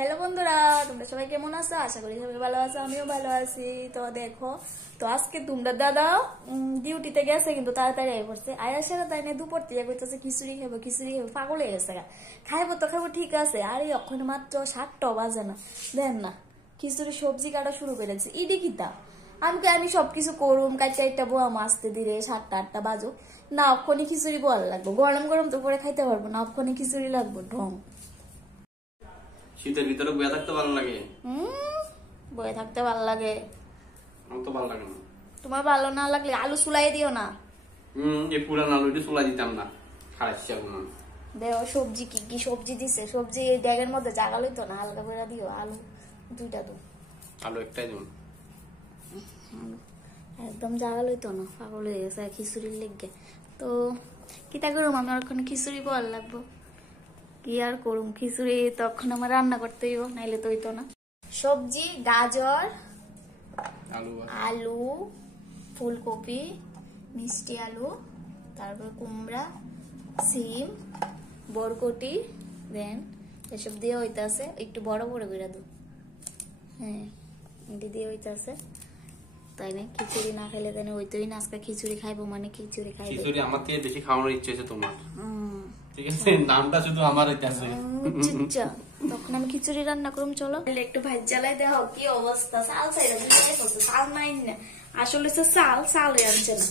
Hello বন্ধুরা, তোমরা সবাই কেমন আছো? আশা করি সবাই ভালো আছো, আমিও ভালো আছি। তো দেখো, তো আজকে তোমরা দাদা ডিউটিতে গেছে, কিন্তু তাড়াতাড়ি আই পড়ছে। আয়াসেরা তাই না দুপুর থেকে কইতেছে খিচুড়ি খাবো খিচুড়ি খাবো, পাগল হয়ে গেছে। খাইবো তো খাবো, ঠিক আছে। আর এই অক্ষণ মাত্র 7টা বাজে না, দেন না খিচুড়ি সবজি কাটা শুরু করেছে। ইডি কিতা আমি সবকিছু করুম, কাইটা একটা বোয়া মাছতে দিলে 7টা-8টা বাজো না, অক্ষণে খিচুড়ি বোয়াল লাগবো। গরম গরম তো করে খাইতে পারবো না, অক্ষণে খিচুড়ি লাগবো। ঢং শীতের ভিতরে বয়ে থাকতে ভালো লাগে। বয়ে থাকতে ভালো লাগে? আমার তো ভালো লাগে না। তোমার ভালো না লাগলে আলু সুলাই দিও না। এই পুরান আলুটি চুলা দিতাম না, খারাচ্ছি না। দেখো সবজি কি কি সবজি দিছে, সবজি এই ব্যাগের মধ্যে জাগা লইতো না, হালকা করে দিও। আলু 2টা দাও, আলু একটাই দিন। একদম জাগা লইতো না, পাগল হয়ে গেছে খিচুড়ির লেগে। তো কিতা করুম, আমি ওখানে খিচুড়ি পাওয়ার লাগবো। কি আর করুম, খিচুড়ি তখন আমার রান্না করতে হইব, নাইলে তো হইতো না। সবজি গাজর, আলু, ফুলকপি, মিষ্টি আলু, তারপর কুমড়া, সিম, বরকটি, দেন এসব দিয়ে হইতাছে। একটু বড় বড় করে দু, হ্যাঁ এটি দিয়ে হইতাছে। তাই না, খিচুড়ি না খাইলে তাই হইতোই না। আজকে খিচুড়ি খাইবো মানে খিচুড়ি খাইবো। খিচুড়ি আমার থেকে বেশি খাওয়ানোর ইচ্ছে হচ্ছে তোমার, ঠিক আছে? নামটা শুধু আমার হইতাছে। তখন আমি খিচুড়ি রান্না করুম। চলো একটু ভাত জ্বালাই দেখো কি অবস্থা। চাল চাইরা দিলে চাল নাই না, আসলে চাল আনছে না,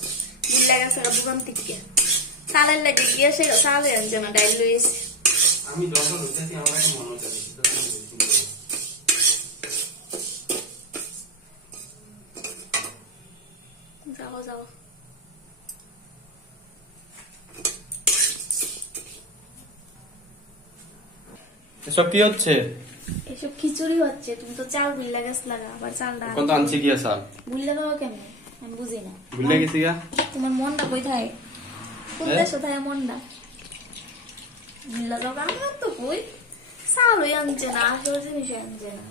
বুল্লা গেছে দোকান থেকে। চালের লাগে গিয়ে সে চাল আনছে না, ডাইল লইছে। আমি যত হইতেছি আমার একটা মনে হচ্ছে যাও যাও। এসব কি হচ্ছে? এসব খিচুড়ি হচ্ছে। তুমি তো চাল বুল্লা গেছ লাগা, আবার চালটা কত আনছি কি চাল বুল্লা দাও কেন? আমি বুঝি না। ভুলে গেছি গা। তোমার মনটা কই থাকে? কোন দেশে থাকে মনটা? বুল্লা দাও আমার তো কই চালই আনছে না, আসলে জিনিস আনছে না।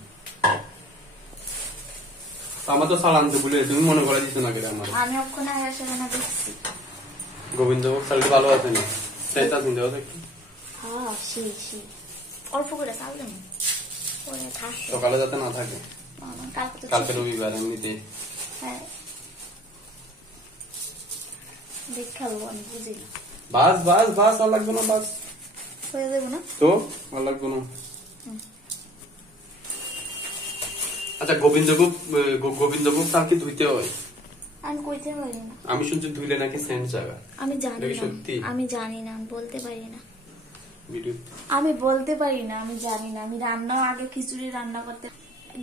আমার তো চাল আনতে ভুলে, তুমি মনে করে দিচ্ছ না কেন? আমার আমি ওখানে আসে না দেখছি। গোবিন্দভোগ চালটি ভালো আছে না, সেটা চিন্তা দেখি। হ্যাঁ সেই অল্প করে চাল দেন, সকালে যাতে না থাকে। কালকে রবিবার এমনিতে। হ্যাঁ দেখাবো, আমি বুঝি না। বাস বাস বাস আর লাগবে না, বাস হয়ে যাবো না তো আর লাগবে না। আচ্ছা, গোবিন্দভোগ চাল কি ধুইতে হয়? আমি কইতে পারি না। আমি শুনছি ধুইলে নাকি সেন্ট জায়গা। আমি জানি না, সত্যি? আমি জানি না, আমি বলতে পারি না। আমি বলতে পারি না, আমি জানি না। আমি রান্না আগে খিচুড়ি রান্না করতে,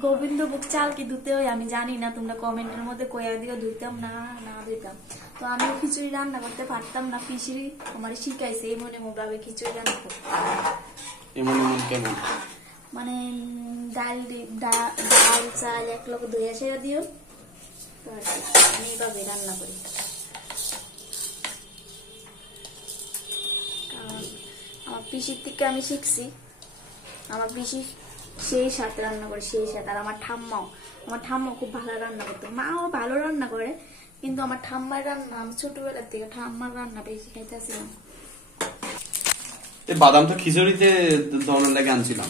গোবিন্দভোগ চাল কি ধুতে হয় আমি জানি না। তোমরা কমেন্টের মধ্যে কইয়া দিও ধুইতাম না না ধুইতাম। তো আমি খিচুড়ি রান্না করতে পারতাম না, পিসিরি আমার শিখাইছে এই মনে ভাবে খিচুড়ি রান্না করতে। কেমন মানে ডাল চাল এক লোক ধুয়ে সেরা দিও, আমি এইভাবে রান্না করি। আমার পিসির থেকে আমি শিখছি। আমার পিসি সেই সাথে রান্না করে, সেই সাথে। আর আমার ঠাম্মাও খুব ভালো রান্না করতো। মাও ভালো রান্না করে, কিন্তু আমার ঠাম্মার রান্না আমি ছোটবেলার থেকে ঠাম্মার রান্না বেশি খাইতেছিলাম। বাদাম তো খিচুড়িতে ধরনের লাগে আনছিলাম,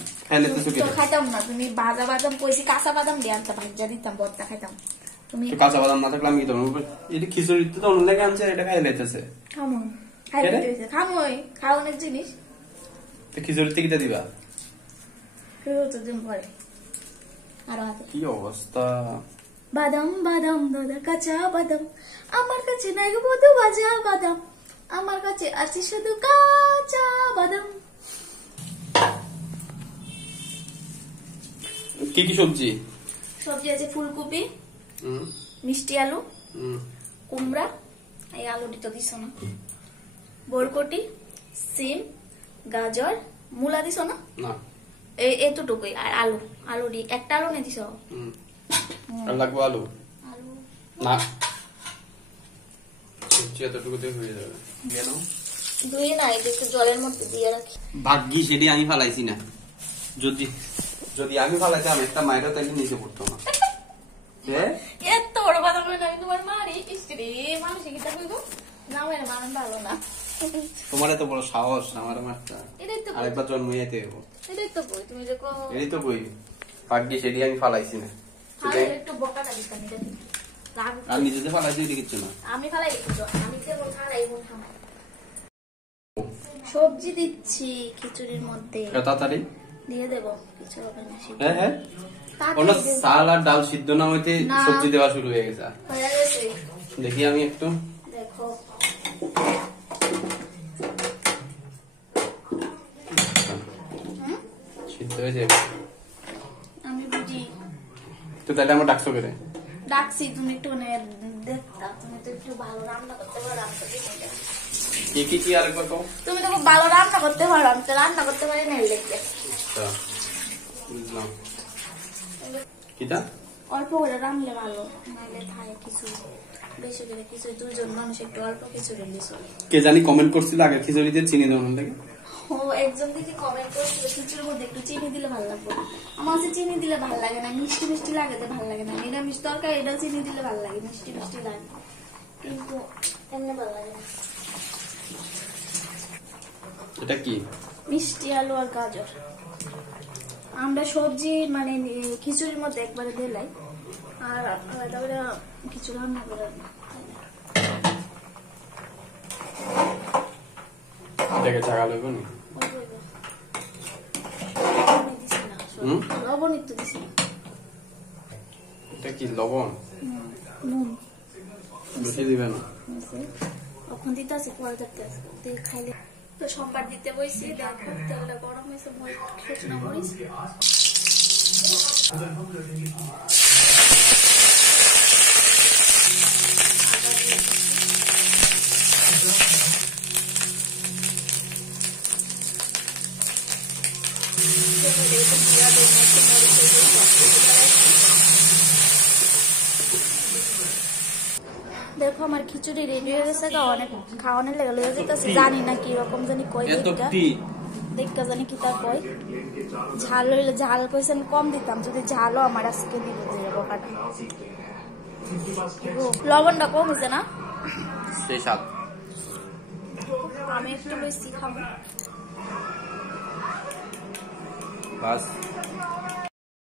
খাইতাম না। তুমি ভাজা বাদাম কইছি, কাঁচা বাদাম দিয়ে আনতাম, ভাজা দিতাম, ভর্তা খাইতাম। তুমি কাঁচা বাদাম না থাকলে আমি কি ধরনের এটা খিচুড়িতে ধরনের লাগে আনছে, এটা খাই লেতেছে। খামোই খাওয়ানোর জিনিস। খিচুড়িতে কিটা দিবা? কি অবস্থা! বাদাম বাদাম দাদা কাঁচা বাদাম, আমার কাছে নাই গো বধু ভাজা বাদাম, আমার কাছে আছে শুধু কাঁচা বাদাম। কি কি সবজি আছে? ফুলকপি, মিষ্টি আলু, কুমড়া, এই আলুটি তো দিছ না, বরকটি, সিম, গাজর, মূলা দিছ না? এতটুকুই। আর আলু দি একটা আলু নিয়ে দিছ। আর লাগবে আলু না, সবজি এতটুকু দিয়ে হয়ে যাবে। ধুয়ে না, একটু জলের মধ্যে দিয়ে রাখি। ভাগ্যি সেটি আমি ফালাইছি না। যদি আমি ফালাইতাম একটা মায়েরও তাইলে নিচে পড়তো না। এত বড় কথা বলে আমি তোমার মারি, স্ত্রী মানুষ কি তা কইব না, মানে মানুষ ভালো না। তোমার এত বড় সাহস আমার মারটা। এটাই তো আরেকবার জন্ম নিতে হবে। এটাই তো বই তুমি যে এই তো বই পাগড়ি সেটি আমি ফালাইছি না। একটু বকাটা দিতাম এটা রাগ আর নিজেতে ফালাইছি এটা কিছু না। আমি ফালাই তো আমি কেবল ফালাই বলতাম। সবজি দিচ্ছি খিচুড়ির মধ্যে। তাড়াতাড়ি দিয়ে দেব কিছু হবে না। হ্যাঁ হ্যাঁ কোন চাল আর ডাল সিদ্ধ না হইতে সবজি দেওয়া শুরু হয়ে গেছে। হয়ে গেছে দেখি আমি একটু দেখো। সিদ্ধ হয়েছে আমি বুঝি। তো তাহলে আমার ডাকছো করে ডাকছি তুমি একটু দেখতা। তুমি তো একটু ভালো রান্না করতে পারো। কি আরেকবার কও। তুমি তো খুব ভালো রান্না করতে পারো। আমি তো রান্না করতে পারি না লেগে। বুঝলাম কিটা অল্প করে রান্নলে ভালো নাহলে থাকে কিছু বেশি করে কিছু দুজন মানুষ একটু অল্প খিচুড়ি দিছো। কে জানি কমেন্ট করছিল আগে খিচুড়িতে চিনি দেওয়ার লাগে। ও একজন দিদি কমেন্ট করছিল খিচুড়ির মধ্যে একটু চিনি দিলে ভালো লাগবে। আমার কাছে চিনি দিলে ভালো লাগে না। মিষ্টি মিষ্টি লাগে তো ভালো লাগে না। নিরামিষ তরকারি এটাও চিনি দিলে ভালো লাগে। মিষ্টি মিষ্টি লাগে কিন্তু এমনি ভালো লাগে না। এটা কি মিষ্টি আলু আর গাজর। আমরা সবজি মানে খিচুড়ির মধ্যে একবারে দিলাই আর আলাদা করে কিছু রান্না করে দেখে ছাগা লইব না। লবণ একটু দিছি। এটা কি লবণ নুন বেশি দিবে না। এখন দিতে আছে পরে দিতে আছে তেল খাইলে তো সোমবার দিতে বইছি। দেখো তেলটা গরম হয়েছে শুকনো মরিচ দেখো আমার খিচুড়ি রেডি হয়ে গেছে। অনেক খাওয়ানোর লেগে লয়ে যেতেছে। জানি না কি রকম জানি কই দেখা জানি কি তার কই। ঝাল হইলে ঝাল কইছে আমি কম দিতাম। যদি ঝালও আমার আজকে দিব যে বকাটা। লবণটা কম হয়েছে না সেই স্বাদ। আমি একটু বেশি খাবো বাস